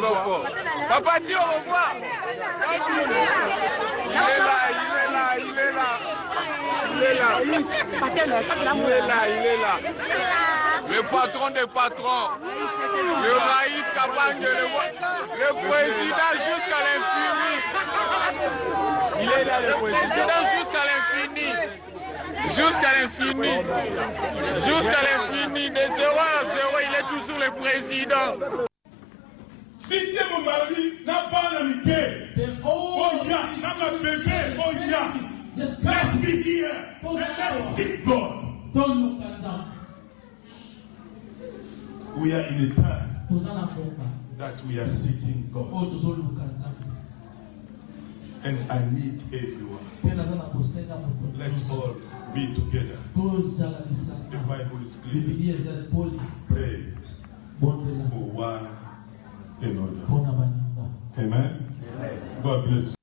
Loko. Papa dit au revoir. Il est là. Le patron des patrons. Le Raïs Kabange, le président jusqu'à l'infini. Il est là, le président jusqu'à l'infini. Jusqu'à l'infini. Jusqu'à l'infini. De 0 à 0, il est toujours le président. Si tu es mon mari, n'a pas l'amitié. Oh, yeah, n'a pas bébé. Oh, yeah. Just let me here. And let's seek God. Don't look at them. We are in a time that we are seeking God. And I need everyone. Let's all be together. The Bible is clear. Pray for one another. Amen. God bless you.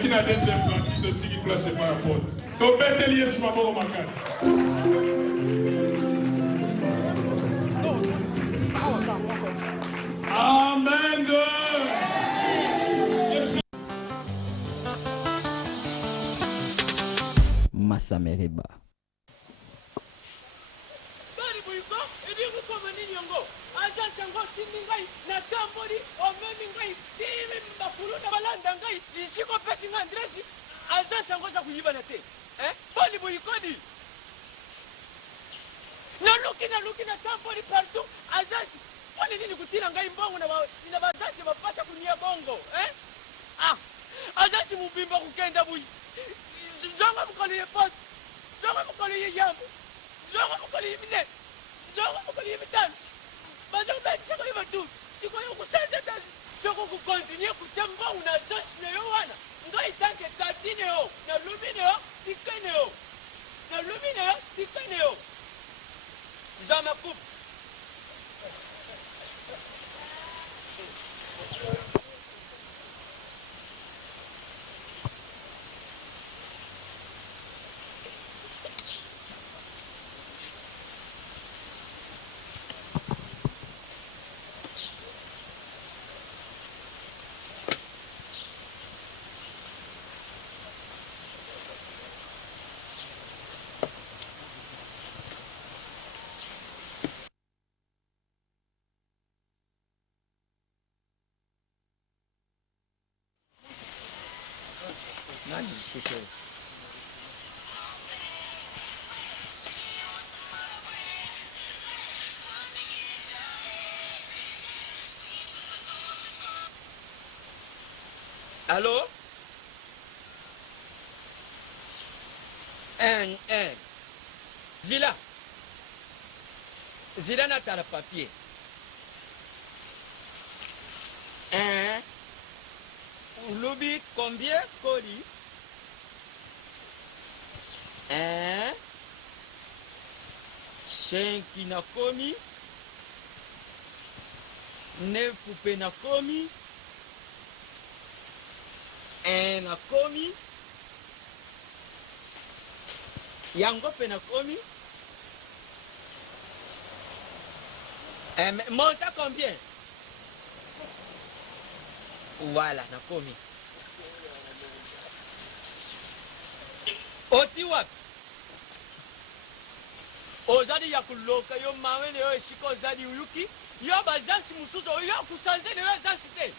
Qui n'a deuxième partie, tu tires qui place par la porte. Donc, bête lié sur ma mort au macasse. Amen. Massa Mereba. Nalukina tamboli partout agence pone nini kutila ngai mbongo na bazasi bapata kunia bongo agence mubimba kukenda buyi zonga mukolo yepote zonga mukolo yeyambo zonga mukolo yimine zonga mukolo yimitano bazonga bakisako yibatu sikoyo kusanja tazi soko kukontinue kutia mbongo na agence neyo wana ngai tanke tatineo na lumineo tikeneo na lumineo tikeneo Jean ma coupe. Allô? Zila n'a pas le papier. Lobby combien Cody? 5 na komi 9 pe na komi 1 na komi yango pe na komi monte à combien? Voilà, na komi oti wapi? Ozadi ya kuloka yo mawene yo esiko ozadi uyuki yo bajansi musuzo yo kusanze ne yo jansi te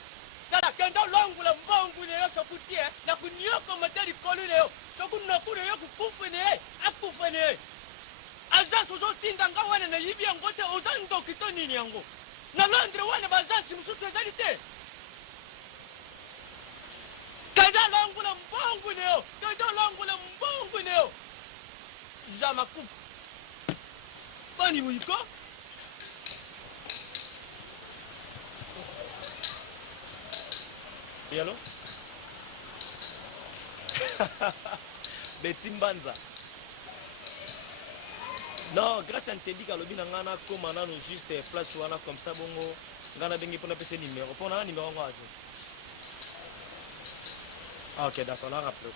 tala kendo longu la mbongu ne yo sokutie na kunyoko materi kolu ne yo sokunoku ne yo kukufu ne akufu ne ajansi uzo tinda nga wane na yibi yango te ozando kito nini yango na Londres wane bajansi musuzo ozadi te kendo longu la mbongu ne yo kendo longu la mbongu ne yo Jamakou. Pani Mouiko. Et alors? Betty Mbanza. Non, grâce à Ntendi Kalobi Nangana comme on a nous juste place ou comme ça bongo. Ngana bengi pour passer numéro. Pour un numéro quoi? Ah ok d'accord, on a rappelé.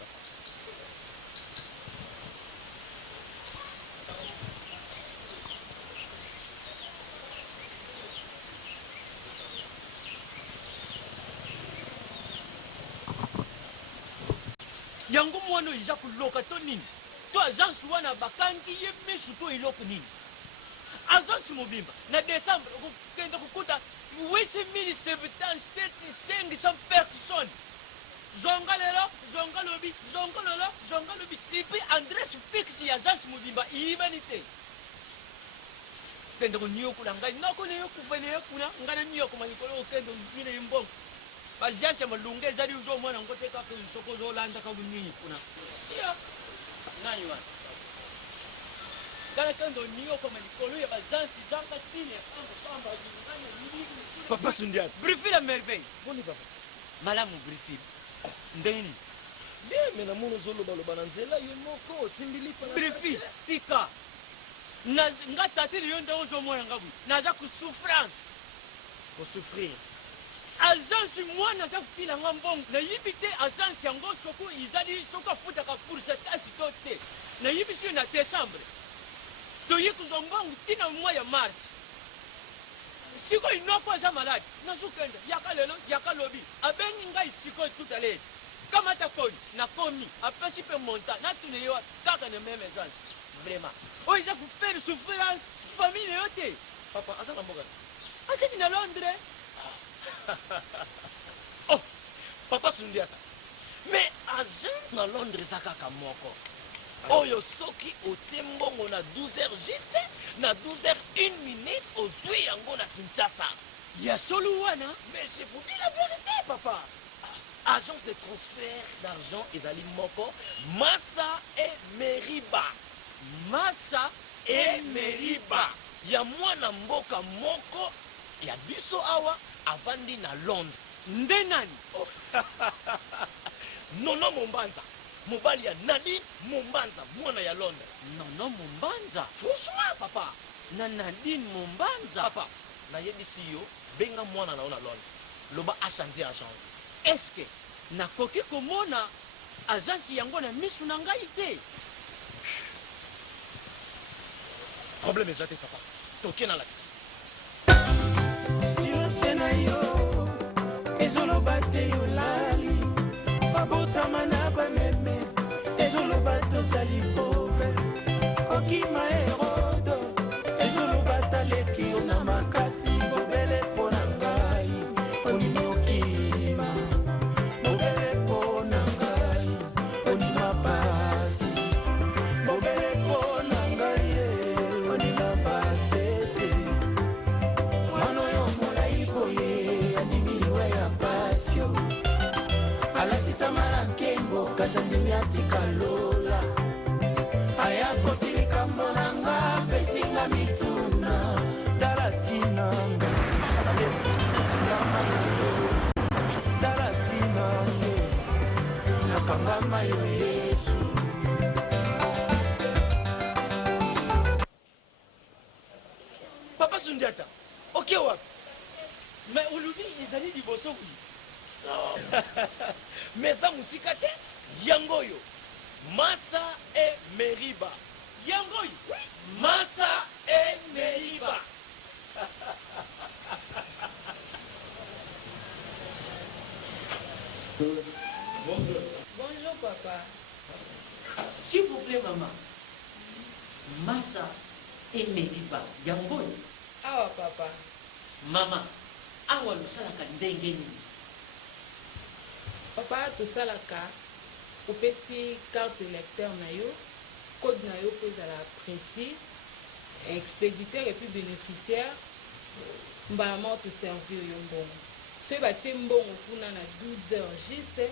Yango mwana ija kuloka to nini? To agence wana bakangi ye misu to iloko nini? Agence Mobimba na décembre kenda kukuta 8775 personnes. Zonga lelo, zonga lobi, zonga lolo, zonga lobi. Et puis adresse fixe ya agence Mobimba ibanite. Kenda ko niyo kulanga nako niyo kufanya kuna ngana niyo kumanikolo kenda mine imbongo. Baziasha malunga ezali uzo mwana ngoteka ko soko zo landa ka bunyi kuna sia nani wa kana kando niyo kwa manikolo ya bazansi zanga tine amba ngani nini Papa Sundiat briefing la merveille boni papa malamu briefing ndeni mais na mono zolo balo bananzela yemoko simbili pa briefing tika na ngata tili yonda uzo mwana ngabu naza ku souffrance pour souffrir. Agence mwana za kutina ngambongo na yibite agence yango soko izali soko futa ka pourcentage tote na yibisi na décembre to yiku zombongo tina mois ya mars siko inoko za malade na sukenda yakalelo yakalobi abengi ngai siko tout à l'heure kama ta koni na komi apesi pe monta na tuneyo taka na même agence vraiment o iza ku faire souffrance famille yote Papa asa na mboga. asidi na Londres. Oh, Papa Sundiata. Mais agence na Londres sakaka moko. Oyo soki otiembongo na 12h juste, na 12h 1 minute ozui yango na Kinshasa. Ya solo wana, Mais je vous dis la vérité, papa. Agence de transfert d'argent ezali moko, Massa et Meriba. Massa Et Meriba. Ya mwana mboka moko ya biso awa avandi na Londres. nde nani? Oh. Nono Mombanza, mobali ya Nadine Mombanza, mwana ya Londres. Nono Mombanza. Franchement, papa. Na Nadine Mombanza. Papa, na yebisi yo, benga mwana na ona Londres. Loba achange agence. Est-ce que nakoki komona agence yango na misu na ngai te? Problème est jeté, papa. Toke na l'accès. Silence na yo, ezoloba te yolali, babotama na bameme, ezoloba tozali pauvre, kokima erodo, ezoloba taleki yo na makasi, bobele mpo na ngai, onimi okima, bobele mpo na ngai, onima basi, bobele mpo na ngai, onima basete. Mano yo molai boye andimiliwe ya pasio alatisa mara nkembo kasandimi atika lola aya kotilika monanga pesinga mituna dalatinanga tingama yesu dalatinange nakangama yo yesu. Papa Sundiata, ok wapi? Mais olobi ezali liboso wi. Mais ça musika te, yangoyo. Massa et Meriba. Yango yo. Oui. Massa et Meriba. Bonjour papa. S'il vous plaît maman. Massa et Meriba. Yango yo. Awa papa. Mama, awa losalaka ndenge nini? Papa tosalaka opesi carte lecteur na yo, code na yo po ezala précis, expéditeur et puis bénéficiaire, mbala moko toservir yo mbongo. Soki batie mbongo kuna na 12h juste,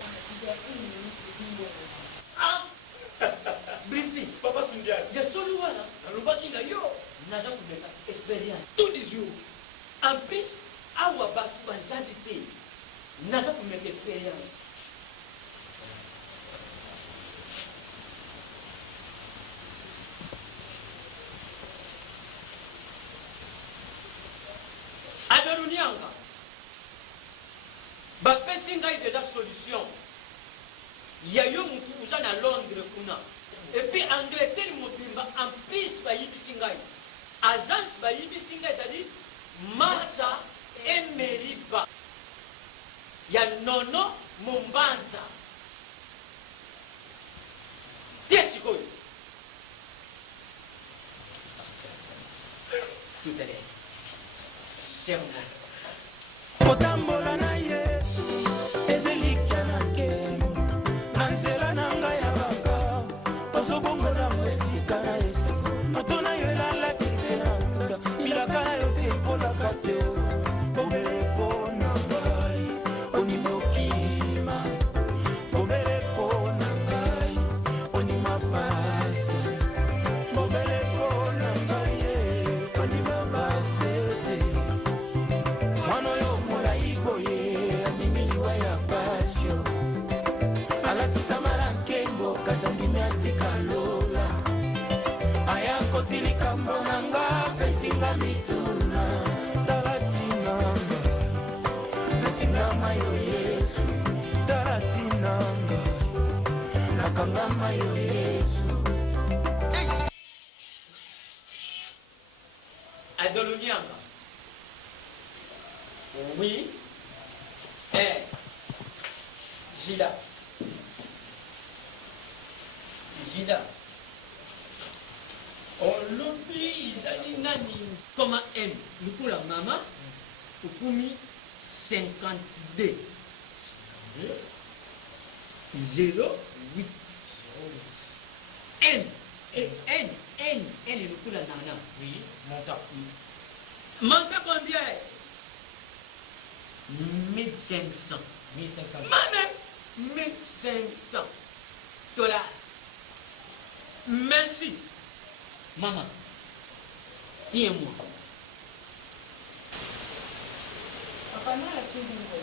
Ah! briefly. Papa Sundia. Ya solo wana, nalobaki na yo, naza komeka expérience. Tout du jour. En plus, awa bato bazali te, naza komeka expérience. Adorunianga. Bapesi ngai déjà solution. Ya yo mutu uza na Londres kuna. Et puis Angleterre mobimba en plus bayibisi ngai. Agence bayibisi ngai c'est-à-dire Massa et Meriba. Ya Nono Mombanza. Tiens sikoyo. Tout à l'heure. Serment. Kotambola na Yesu ezelika na nkemo na nzela na ngai ya baka ozobongola mwesika na Yesu matona yo elalaki nzela milaka na yo te ekolaka te obele mpo na ngai onimokima obele mpo na ngai onima pasi obele mpo na ngai onima pasi te mwana oyo molai boye andimiliwa ya pasio alatisama nkembo kasandimi atika lola aya kotilikambo na nga pesinga mituna talatinanga natingama yo Yesu talatinanga nakangama yo Yesu. Adolunianga. Oui. Gila. Gila. On l'oublie, il nani comme M. Nous pour la maman, pour mis 52. 08. N. Et N. Et nous pour la nana. Oui, monta. Manta combien? 1500. 1500. Maman, 1500 $. Merci. Maman, tiens-moi. Papa, non, la tindimbo.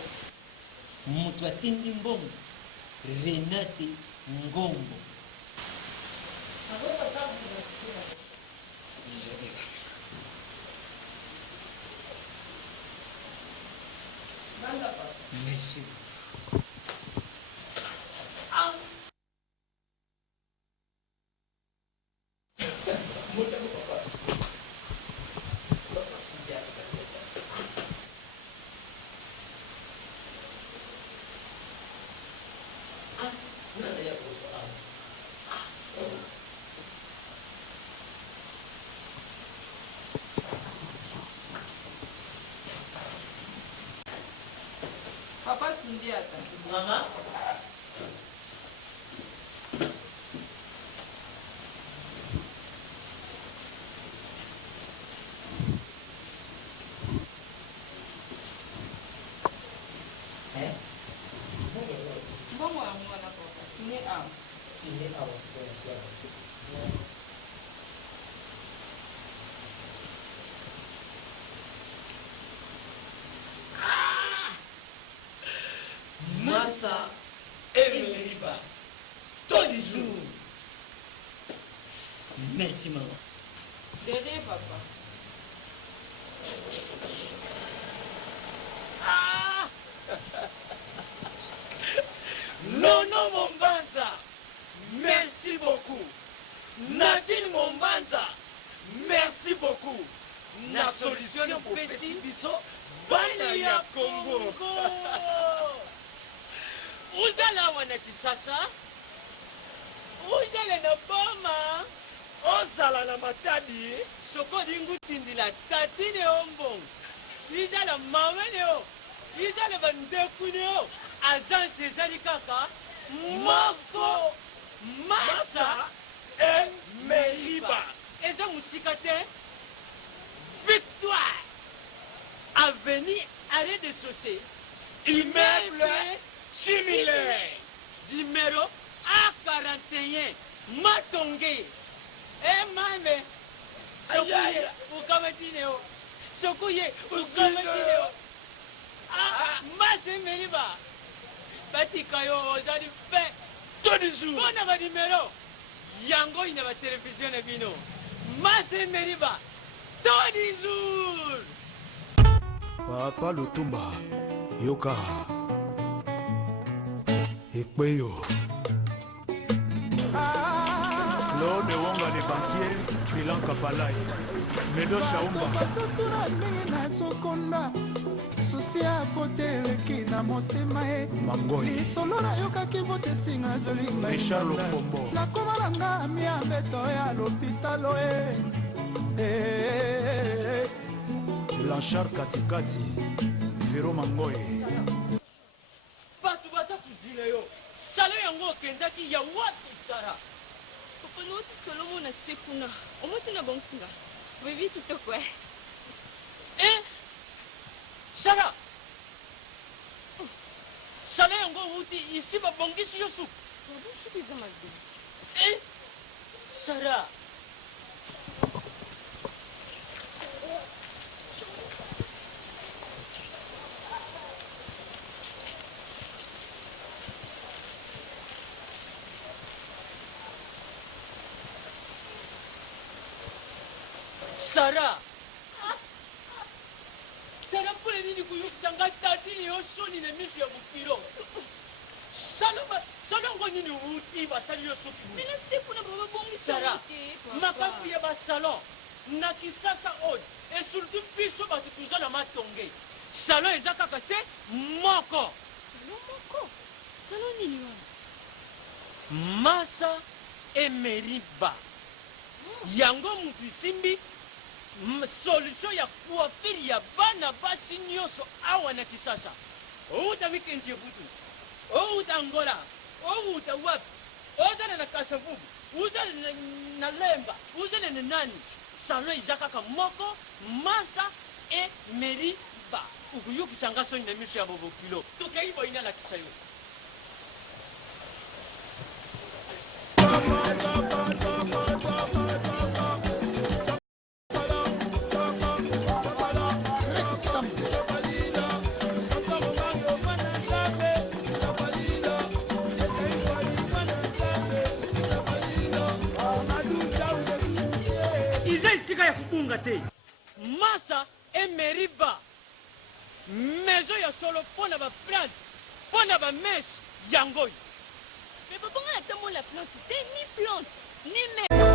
Mutu atindi mbongo. Renate Ngombo. Agora papa, vous Merci. Papa Sundiata. Maman. Mbongo ya mwana papa. Signé awa. Signé awa. Massa et Meriba. Tous les jours. Merci maman. De rien papa. Nono Mombanza, merci beaucoup. Nadine Mombanza, merci beaucoup. Na solution pour Pesibiso, bana ya Congo. Ujala wana kisasa, ujala na boma, ozala na matadi, soko dingu tindila tatine ombong. Ijala mawene o, ijala bandekune o. Agence ezali kaka moko Massa et Meriba. Eza musika te. Victoire. Avenue Arrêt de Chaussée. Immeuble similaire. Numéro A41. Matonge. Mame. Sokuye, ukametineo. Sokuye, ukametineo. Masse meriba. Batikayo, ozali fait. Tous les jours. On a va numéro. Yango, il n'a pas télévision et vino. Masse meriba. Tous les jours. Papa Lutumba, Yoka, Ekweyo. Lord de Wonga de banquier, Filan Kapalai, Medo Shaumba. Basotura ndenge nazokonda susi ya koteleki na motema ye lisolo nayokaki vote esinga zolinga Richard Lofombo nakoma na nga miambeto ya lopitalo Blanchard Katikati, Vero Mangoye. Batu baza kuzila yo. Salo yango kendaki ya watu sara. Papa noti solomo na sekuna. Omoto na bongsinga. Wevi kitoko eh. Sara. Salo yango wuti isi ba bongisi yo su. Bongi biza mazbi. Sara. Sara! Sara pole nini kuyokisanga tati yosoni na miso ya bukilo. Salongo nini uti basali yosoki. Mina sekuna baba bongi Sara, makapu ya basalon na Kisasa Old et surtout biso batu tuza na Matonge. Salon eza kaka se moko. Salon moko? Salon nini wana? Masa Emeriba. Yango mutu simbi solution ya coiffure ya bana basi nyonso awa na Kisasa. Outa weekend yebutu. Outa Angola. Outa wapi. Outa na Kasavubu. Outa na Lemba. Outa na nani. Salon izaka kaka moko Masa Emeriba. Ukuyukisanga soni na miso ya bobo kilo. Tokaibo ina la kisayo. Ya kubunga te Masa Emeriba mezo ya solo pona ba plante pona ba mes yangoy. Mais papa on a tellement la plante, ni plante, ni mer.